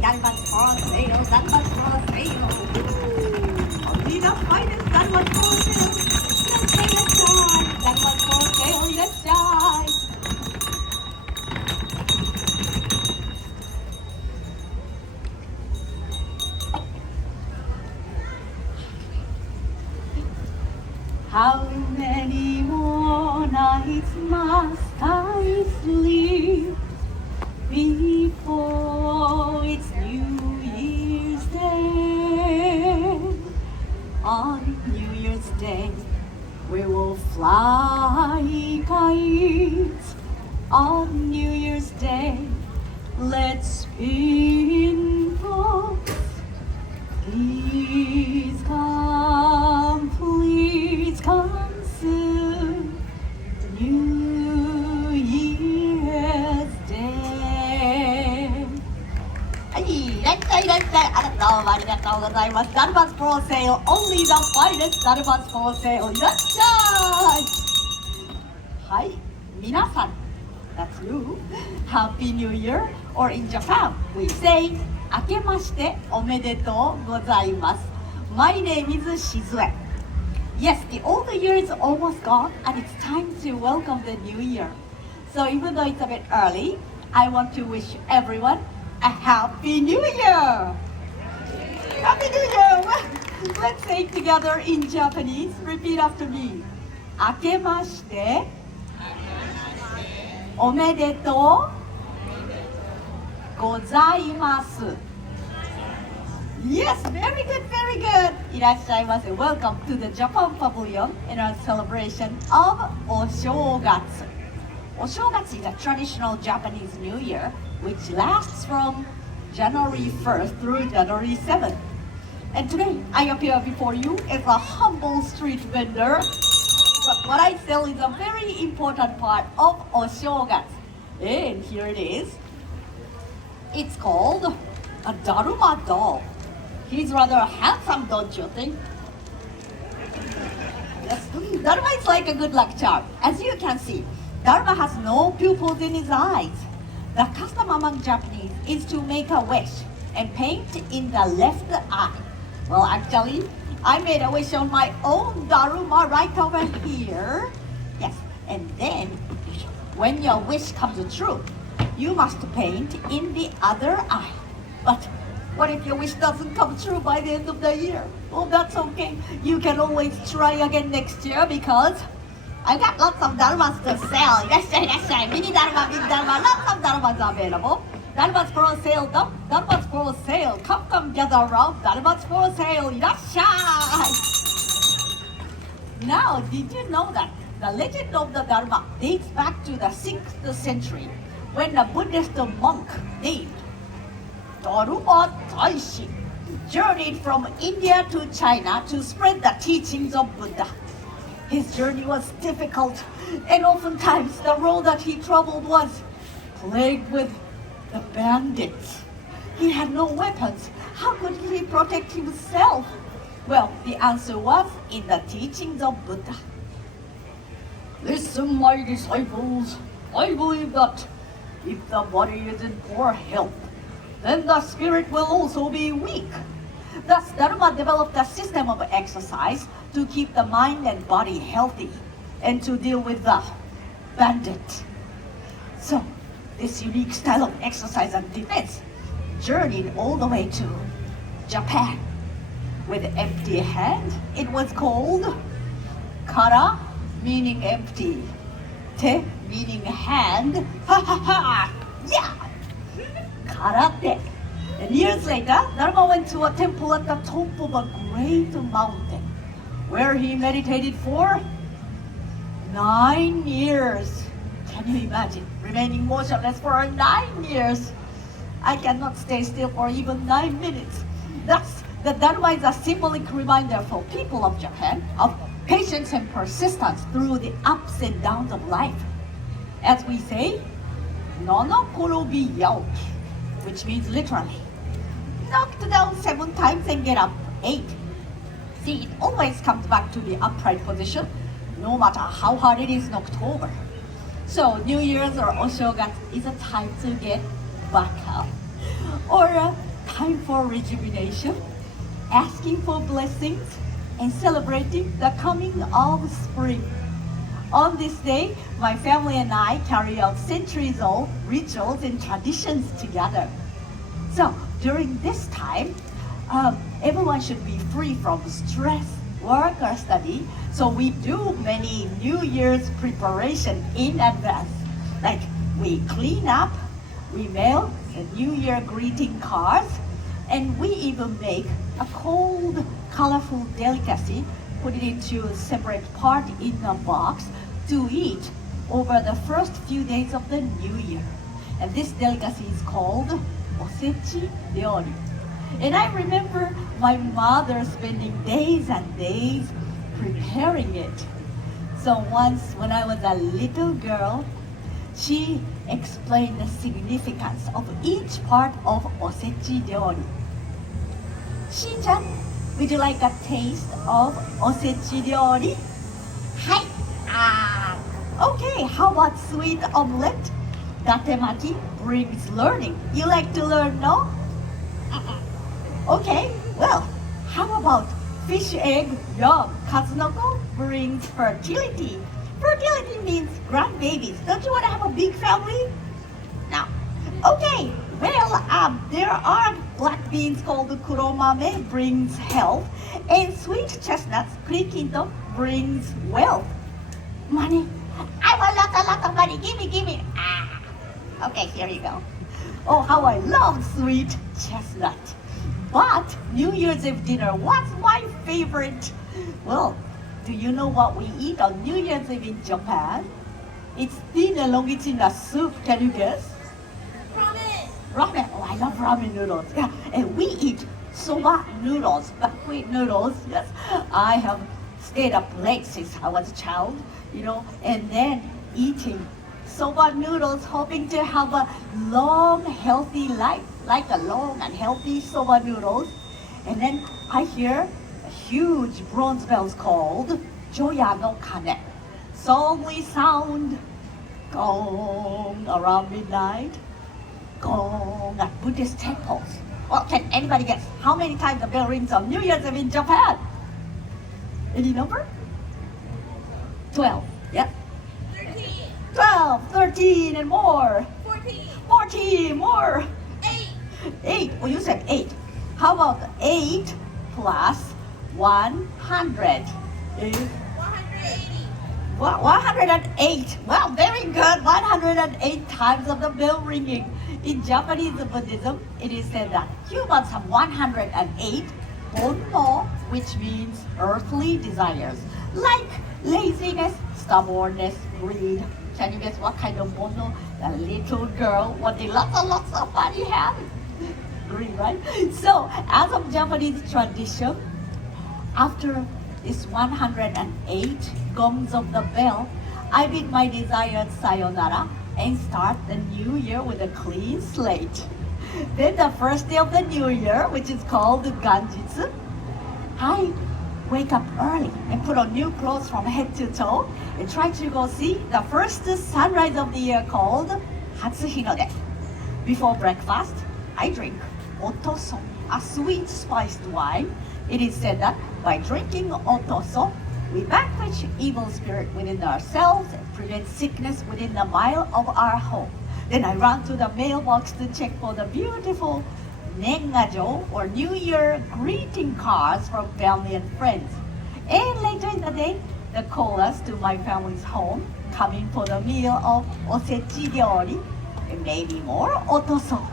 that was for sale, that was for sale. Only the finest, that was for sale. Let's say let's try, that was for sale, let's try. How many more nights must I sleep before it's New Year's Day? On New Year's Day, we will fly kites. On New Year's Day, let's spin tops. Please come soon, New Year's Day. はい、いらっしゃいいらっしゃい。あなたどうもありがとうございます。That was for sale, only the finest. That was for sale. いらっしゃい。はい、皆さん、that's you. Happy New Year, or in Japan, we say 明けましておめでとうございます。My name is Shizue. Yes, the old year is almost gone and it's time to welcome the new year. So even though it's a bit early, I want to wish everyone a Happy New Year! Happy New Year! Let's say it together in Japanese. Repeat after me. 明けましておめでとうございます。Yes, very good, very good. いらっしゃいませ。Welcome to the Japan Pavilion in our celebration of お正月。お正月 is a traditional Japanese New Year which lasts from January 1st through January 7th. And today I appear before you as a humble street vendor. But what I sell is a very important part of お正月. And here it is. It's called a Daruma doll. He's rather handsome, don't you think? Yes, Daruma is like a good luck charm. As you can see, Daruma has no pupils in his eyes. The custom among Japanese is to make a wish and paint in the left eye. Well, actually, I made a wish on my own Daruma right over here. Yes, and then when your wish comes true, you must paint in the other eye. But what if your wish doesn't come true by the end of the year? Well, that's okay. You can always try again next year because I've got lots of darumas to sell. いらっしゃいいらっしゃい。ミニダルマ、ビッグダルマ、lots of darumas available. Darumas for sale, darumas for sale. Come gather around. Darumas for sale. いらっしゃい。Now, did you know that the legend of the Daruma dates back to the 6th century when a Buddhist monk named Daruma Taishi journeyed from India to China to spread the teachings of Buddha. His journey was difficult, and oftentimes the road that he traveled was plagued with the bandits. He had no weapons. How could he protect himself? Well, the answer was in the teachings of Buddha. Listen, my disciples, I believe that if the body is in poor health, then the spirit will also be weak. Thus, Daruma developed a system of exercise to keep the mind and body healthy and to deal with the bandit. So, this unique style of exercise and defense journeyed all the way to Japan. With empty hand, it was called kara, meaning empty, te, meaning hand, ha ha ha, yeah, karate. And years later, Daruma went to a temple at the top of a great mountain, where he meditated for 9 years. Can you imagine remaining motionless for 9 years? I cannot stay still for even 9 minutes. Thus, the Daruma is a symbolic reminder for people of Japan of patience and persistence through the ups and downs of life. As we say, Nono Korobi Yaoki, which means literally, knocked down 7 times and get up 8. See, it always comes back to the upright position, no matter how hard it is knocked over. So New Year's or Oshogatsu is a time to get back up. Or time for rejuvenation, asking for blessings, and celebrating the coming of spring. On this day, my family and I carry out centuries-old rituals and traditions together. So during this time, everyone should be free from stress, work, or study. So we do many New Year's preparation in advance. Like we clean up, we mail the New Year greeting cards, and we even make a cold, colorful delicacy, put it into a separate part in a box to eat over the first few days of the New Year. And this delicacy is called osechi ryori. And I remember my mother spending days and days preparing it. So once when I was a little girl, she explained the significance of each part of osechi ryori. Shin-chan, would you like a taste of osechi ryori? Hi. Okay, how about sweet omelette? Datemaki brings learning. You like to learn, no? Okay, well, how about fish egg yum? Katsunoko brings fertility. Fertility means grandbabies. Don't you want to have a big family? No. Okay, well, there are black beans called kuromame brings health, and sweet chestnuts, krikinto, brings wealth. Money. I want lots of money. Give me. Okay, here you go. Oh, how I love sweet chestnut. But New Year's Eve dinner, what's my favorite? Well, do you know what we eat on New Year's Eve in Japan? It's thin and longitudinal soup. Can you guess? Ramen. Oh, I love ramen noodles. Yeah, and we eat soba noodles, buckwheat noodles. Yes, I have stayed up late since I was a child, and then eating soba noodles, hoping to have a long, healthy life, like a long and healthy soba noodles. And then I hear a huge bronze bells called Joya no Kane. Solemnly sound gong around midnight, gong at Buddhist temples. Well, can anybody guess how many times the bell rings on New Year's Eve in Japan? Any number? 12. Yep. 12, 13, and more. 14, more. 8. Oh, you said 8. How about 8 plus 100? Is 180. 108. Well, very good. 108 times of the bell ringing. In Japanese Buddhism, it is said that humans have 108 bonno, which means earthly desires, like laziness, stubbornness, greed. Can you guess what kind of bonno the little girl wanting lots of money has? Greed, right? So, as of Japanese tradition, after this 108 gongs of the bell, I bid my desired sayonara and start the new year with a clean slate. Then the first day of the new year, which is called Ganjitsu, I wake up early and put on new clothes from head to toe and try to go see the first sunrise of the year called Hatsuhinode. Before breakfast, I drink otoso, a sweet spiced wine. It is said that by drinking otoso, we vanquish evil spirit within ourselves and prevent sickness within the mile of our home. Then I run to the mailbox to check for the beautiful Nengajo or New Year greeting cards from family and friends. And later in the day, they call us to my family's home, coming for the meal of osechi ryori and maybe more otoso.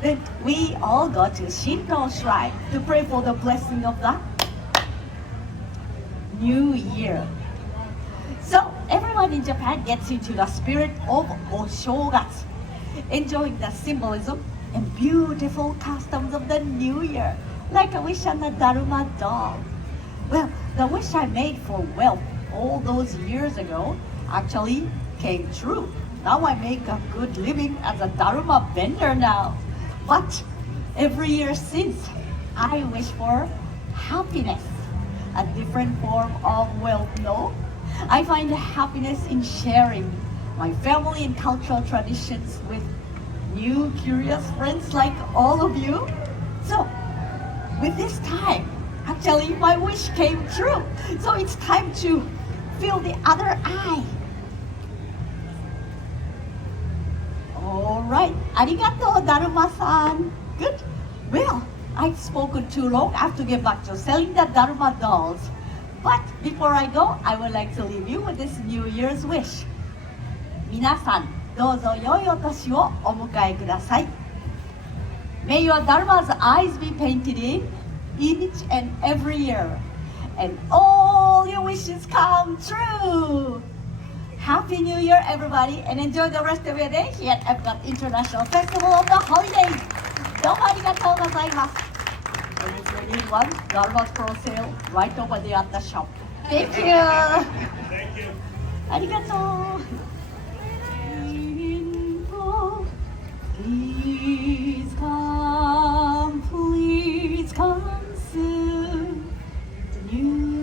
Then we all go to Shinto shrine to pray for the blessing of the New Year. So everyone in Japan gets into the spirit of Oshogatsu, enjoying the symbolism and beautiful customs of the New Year, like a wish on the Daruma doll. Well, the wish I made for wealth all those years ago actually came true. Now I make a good living as a Daruma vendor now. But every year since, I wish for happiness, a different form of wealth, no? I find happiness in sharing my family and cultural traditions with new curious friends like all of you. So, with this time, actually my wish came true. So it's time to fill the other eye. Alright, arigato, Daruma-san. Good. Well, I've spoken too long. I have to get back to selling the Daruma dolls. But before I go, I would like to leave you with this New Year's wish. 皆さん、どうぞ良いお年をお迎えください。May your Daruma's eyes be painted in each and every year, and all your wishes come true. Happy New Year, everybody, and enjoy the rest of your day here at EPCOT International Festival of the Holidays. どうもありがとうございます。And if you need one, Daruma's for sale right over there at the shop. Thank you. Thank you. ありがとう。Please come soon. The new